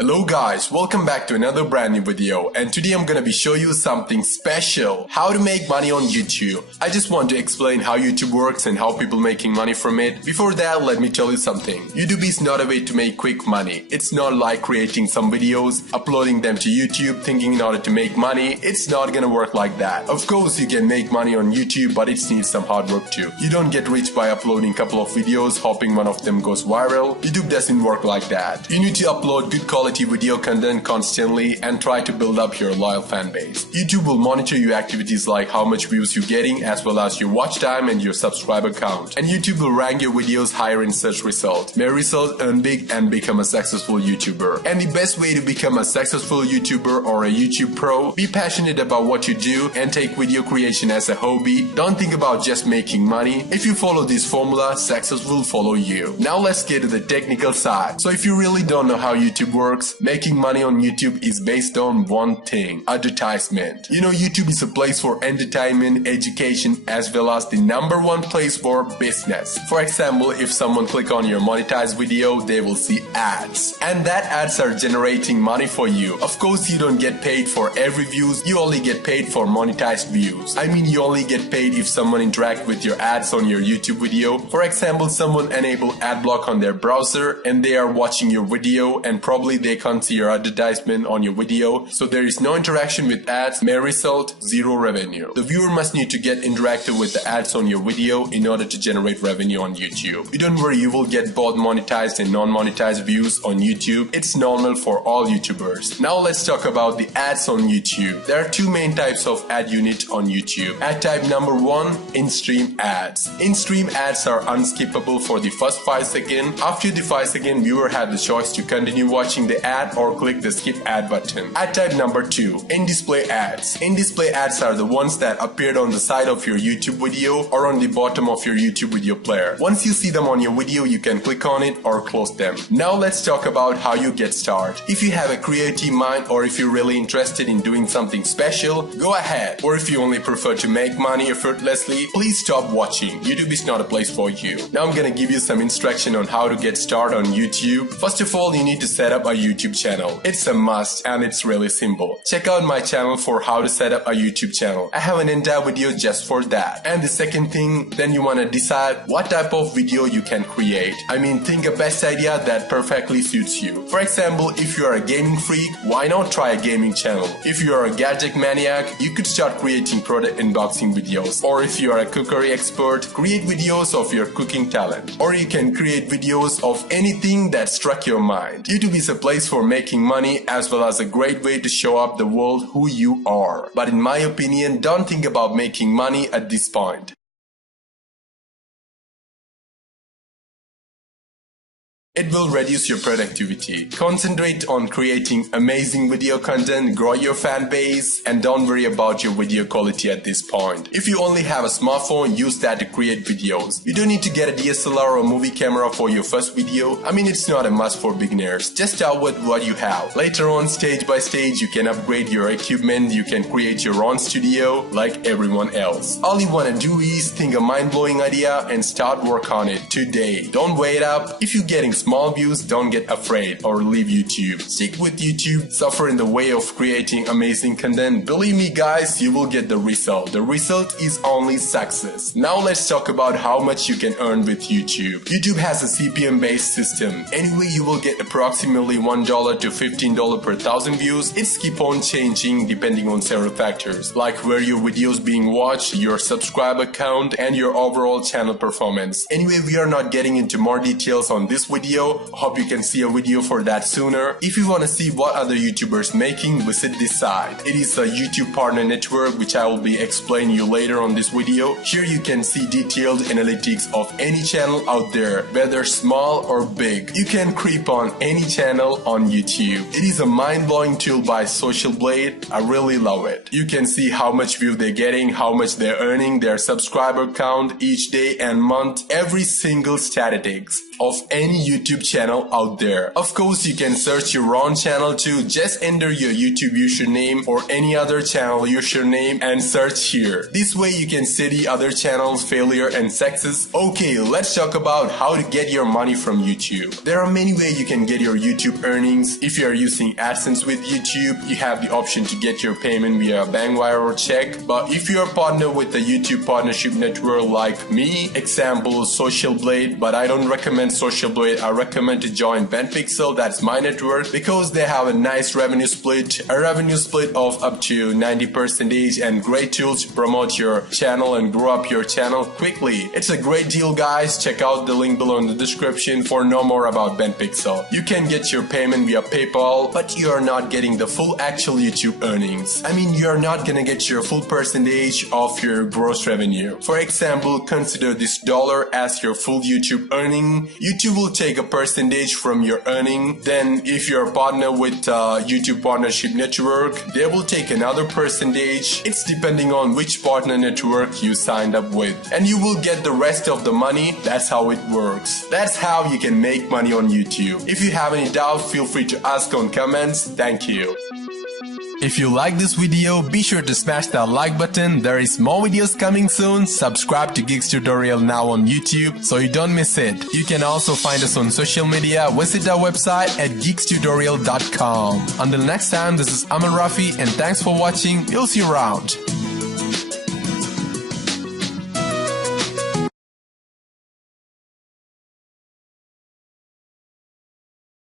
Hello guys, welcome back to another brand new video, and today I'm gonna be showing you something special, how to make money on YouTube. I just want to explain how YouTube works and how people making money from it. Before that, let me tell you something. YouTube is not a way to make quick money. It's not like creating some videos, uploading them to YouTube, thinking in order to make money. It's not gonna work like that. Of course, you can make money on YouTube, but it needs some hard work too. You don't get rich by uploading a couple of videos, hoping one of them goes viral. YouTube doesn't work like that. You need to upload good quality video content constantly and try to build up your loyal fan base. YouTube will monitor your activities like how much views you're getting as well as your watch time and your subscriber count. And YouTube will rank your videos higher in search results. May result earn big and become a successful YouTuber. And the best way to become a successful YouTuber or a YouTube pro, be passionate about what you do and take video creation as a hobby. Don't think about just making money. If you follow this formula, success will follow you. Now let's get to the technical side. So if you really don't know how YouTube works, making money on YouTube is based on one thing: advertisement. You know, YouTube is a place for entertainment, education, as well as the #1 place for business. For example, if someone click on your monetized video, they will see ads. And that ads are generating money for you. Of course, you don't get paid for every views, you only get paid for monetized views. I mean, you only get paid if someone interact with your ads on your YouTube video. For example, someone enable ad block on their browser and they are watching your video and probably they can't see your advertisement on your video, so there is no interaction with ads, may result zero revenue. The viewer must need to get interactive with the ads on your video in order to generate revenue on YouTube. You don't worry, you will get both monetized and non-monetized views on YouTube. It's normal for all YouTubers. Now let's talk about the ads on YouTube. There are two main types of ad unit on YouTube. Ad type #1, in-stream ads. In-stream ads are unskippable for the first 5 seconds. After the 5 second, viewer have the choice to continue watching the ad or click the skip ad button. Ad type #2, in-display ads. In-display ads are the ones that appeared on the side of your YouTube video or on the bottom of your YouTube video player. Once you see them on your video, you can click on it or close them. Now let's talk about how you get started. If you have a creative mind or if you're really interested in doing something special, go ahead. Or if you only prefer to make money effortlessly, please stop watching. YouTube is not a place for you. Now I'm gonna give you some instruction on how to get started on YouTube. First of all, you need to set up a YouTube channel. It's a must and it's really simple. Check out my channel for how to set up a YouTube channel. I have an entire video just for that. And the second thing, then you want to decide what type of video you can create. I mean, think a best idea that perfectly suits you. For example, if you are a gaming freak, why not try a gaming channel? If you are a gadget maniac, you could start creating product unboxing videos. Or if you are a cookery expert, create videos of your cooking talent. Or you can create videos of anything that struck your mind. YouTube is a place for making money as well as a great way to show up the world who you are. But in my opinion, don't think about making money at this point. It will reduce your productivity. Concentrate on creating amazing video content, grow your fan base, and don't worry about your video quality at this point. If you only have a smartphone, use that to create videos. You don't need to get a DSLR or movie camera for your first video. I mean, it's not a must for beginners. Just start with what you have. Later on, stage by stage, you can upgrade your equipment, you can create your own studio like everyone else. All you want to do is think a mind-blowing idea and start work on it today. Don't wait up. If you're getting small views, don't get afraid or leave YouTube. Stick with YouTube, suffer in the way of creating amazing content. Believe me guys, you will get the result. The result is only success. Now let's talk about how much you can earn with YouTube. YouTube has a CPM based system. Anyway, you will get approximately $1 to $15 per 1,000 views. It's keep on changing depending on several factors like where your videos being watched, your subscriber count, and your overall channel performance. Anyway, we are not getting into more details on this video. Hope you can see a video for that sooner. If you want to see what other YouTubers making, visit this site. It is a YouTube partner network which I will be explaining you later on this video. Here you can see detailed analytics of any channel out there, whether small or big. You can creep on any channel on YouTube. It is a mind-blowing tool by Social Blade. I really love it. You can see how much view they're getting, how much they're earning, their subscriber count each day and month, every single statistics of any YouTube YouTube channel out there. Of course, you can search your own channel too. Just enter your YouTube username or any other channel username and search here. This way you can see other channels' failure and success. Okay, let's talk about how to get your money from YouTube. There are many ways you can get your YouTube earnings. If you are using AdSense with YouTube, you have the option to get your payment via bank wire or check. But if you are partnered with a YouTube partnership network like me, example Social Blade, but I don't recommend Social Blade. I recommend to join BenPixel, that's my network, because they have a nice revenue split, of up to 90% and great tools to promote your channel and grow up your channel quickly. It's a great deal, guys. Check out the link below in the description for know more about BenPixel. You can get your payment via PayPal, but you are not getting the full actual YouTube earnings. I mean, you're not gonna get your full percentage of your gross revenue. For example, consider this dollar as your full YouTube earning. YouTube will take a percentage from your earning. Then if you're a partner with YouTube partnership network, they will take another percentage. It's depending on which partner network you signed up with. And you will get the rest of the money. That's how it works. That's how you can make money on YouTube. If you have any doubt, feel free to ask on comments. Thank you. If you like this video, be sure to smash that like button. There is more videos coming soon. Subscribe to Geeks Tutorial now on YouTube so you don't miss it. You can also find us on social media. Visit our website at geekstutorial.com. Until next time, this is Aman Rafi and thanks for watching. We'll see you around.